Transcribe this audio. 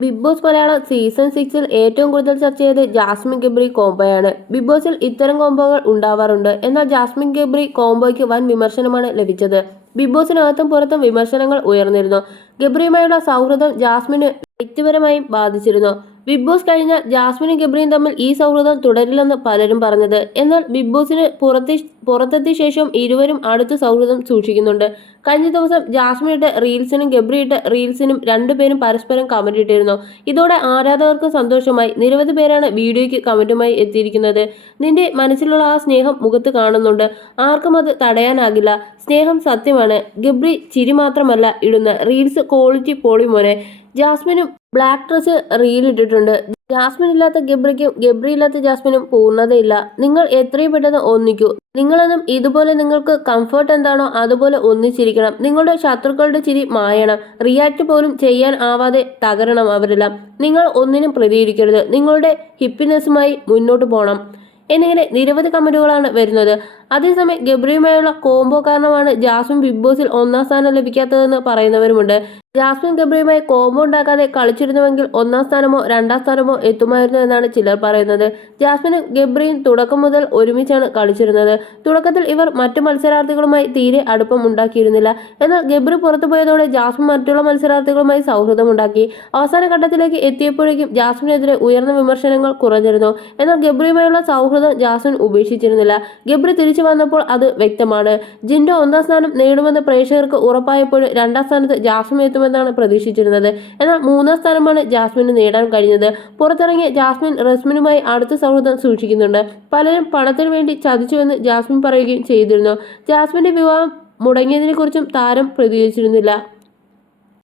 Big boss Malayalam season സിക്സിൽ ഏറ്റവും കൂടുതൽ ചർച്ച ചെയ്ത് ജാസ്മിൻ ഗബ്രി കോംബോയാണ്. ബിഗ് ബോസിൽ ഇത്തരം കോംബോകൾ ഉണ്ടാവാറുണ്ട്. എന്നാൽ ജാസ്മിൻ ഗബ്രി കോംബോയ്ക്ക് വൻ വിമർശനമാണ് ലഭിച്ചത്. ബിഗ് ബോസിനകത്തും പുറത്തും വിമർശനങ്ങൾ ഉയർന്നിരുന്നു. ഗബ്രിയുമായുള്ള സൗഹൃദം ജാസ്മിന് വ്യക്തിപരമായും ബാധിച്ചിരുന്നു. ബിഗ് ബോസ് കഴിഞ്ഞ ജാസ്മിനും ഗബ്രിയും തമ്മിൽ ഈ സൗഹൃദം തുടരില്ലെന്ന് പലരും പറഞ്ഞത്. എന്നാൽ ബിഗ് ബോസിന് പുറത്തെ പുറത്തെത്തിയ ശേഷം ഇരുവരും അടുത്ത സൗഹൃദം സൂക്ഷിക്കുന്നുണ്ട്. കഴിഞ്ഞ ദിവസം ജാസ്മിൻ ഇട്ട റീൽസിനും ഗബ്രി ഇട്ട റീൽസിനും രണ്ടുപേരും പരസ്പരം കമന്റ് ഇട്ടിരുന്നു. ഇതോടെ ആരാധകർക്ക് സന്തോഷമായി. നിരവധി പേരാണ് വീഡിയോയ്ക്ക് കമന്റുമായി എത്തിയിരിക്കുന്നത്. നിന്റെ മനസ്സിലുള്ള ആ സ്നേഹം മുഖത്ത് കാണുന്നുണ്ട്. ആർക്കും അത് തടയാനാകില്ല. സ്നേഹം സത്യമാണ്. ഗബ്രി ചിരി മാത്രമല്ല ഇടുന്ന. റീൽസ് ക്വാളിറ്റി പോളിമോനെ ജാസ്മിനും ബ്ലാക്ക് ഡ്രസ് റീൽ ഇട്ടിട്ടുണ്ട്. ജാസ്മിൻ ഇല്ലാത്ത ഗബ്രിക്കും ഗബ്രി ഇല്ലാത്ത ജാസ്മിനും പൂർണതയില്ല. നിങ്ങൾ എത്രയും പെട്ടെന്ന് ഒന്നിക്കൂ. നിങ്ങളെന്നും ഇതുപോലെ നിങ്ങൾക്ക് കംഫർട്ട് എന്താണോ അതുപോലെ ഒന്നിച്ചിരിക്കണം. നിങ്ങളുടെ ശത്രുക്കളുടെ ചിരി മായണം. റിയാക്ട് പോലും ചെയ്യാൻ ആവാതെ തകരണം അവരെല്ലാം. നിങ്ങൾ ഒന്നിനും പ്രതികരിക്കരുത്. നിങ്ങളുടെ ഹിപ്പിനെസ്സുമായി മുന്നോട്ട് പോകണം എന്നിങ്ങനെ നിരവധി കമന്റുകളാണ് വരുന്നത്. അതേസമയം ഗബ്രിയുമായുള്ള കോംബോ കാരണമാണ് ജാസ്മിൻ ബിഗ് ബോസിൽ ഒന്നാം സ്ഥാനം ലഭിക്കാത്തതെന്ന് പറയുന്നവരുമുണ്ട്. ജാസ്മിൻ ഗബ്രിയുമായി കോമ്പോ ഉണ്ടാക്കാതെ കളിച്ചിരുന്നുവെങ്കിൽ ഒന്നാം സ്ഥാനമോ രണ്ടാം സ്ഥാനമോ എത്തുമായിരുന്നു എന്നാണ് ചിലർ പറയുന്നത്. ജാസ്മിനും ഗബ്രിയും തുടക്കം മുതൽ ഒരുമിച്ചാണ് കളിച്ചിരുന്നത്. തുടക്കത്തിൽ ഇവർ മറ്റു മത്സരാർത്ഥികളുമായി തീരെ അടുപ്പം ഉണ്ടാക്കിയിരുന്നില്ല. എന്നാൽ ഗബ്രി പുറത്തുപോയതോടെ ജാസ്മിൻ മറ്റുള്ള മത്സരാർത്ഥികളുമായി സൗഹൃദമുണ്ടാക്കി അവസാന ഘട്ടത്തിലേക്ക് എത്തിയപ്പോഴേക്കും ജാസ്മിനെതിരെ ഉയർന്ന വിമർശനങ്ങൾ കുറഞ്ഞിരുന്നു. എന്നാൽ ഗബ്രിയുമായുള്ള സൗഹൃദം ജാസ്മിൻ ഉപേക്ഷിച്ചിരുന്നില്ല. ഗബ്രി തിരിച്ചു വന്നപ്പോൾ അത് വ്യക്തമാണ്. ജിൻഡോ ഒന്നാം സ്ഥാനം നേടുമെന്ന് പ്രേക്ഷകർക്ക് ഉറപ്പായപ്പോഴും രണ്ടാം സ്ഥാനത്ത് ജാസ്മിൻ എത്തുമെന്നാണ് പ്രതീക്ഷിച്ചിരുന്നത്. എന്നാൽ മൂന്നാം സ്ഥാനമാണ് ജാസ്മിന് നേടാൻ കഴിഞ്ഞത്. പുറത്തിറങ്ങിയ ജാസ്മിൻ റസ്മിനുമായി അടുത്ത സൗഹൃദം സൂക്ഷിക്കുന്നുണ്ട്. പലരും പണത്തിന് വേണ്ടി ചതിച്ചുവെന്ന് ജാസ്മിൻ പറയുകയും ചെയ്തിരുന്നു. ജാസ്മിന്റെ വിവാഹം മുടങ്ങിയതിനെക്കുറിച്ചും താരം പ്രതികരിച്ചിരുന്നില്ല.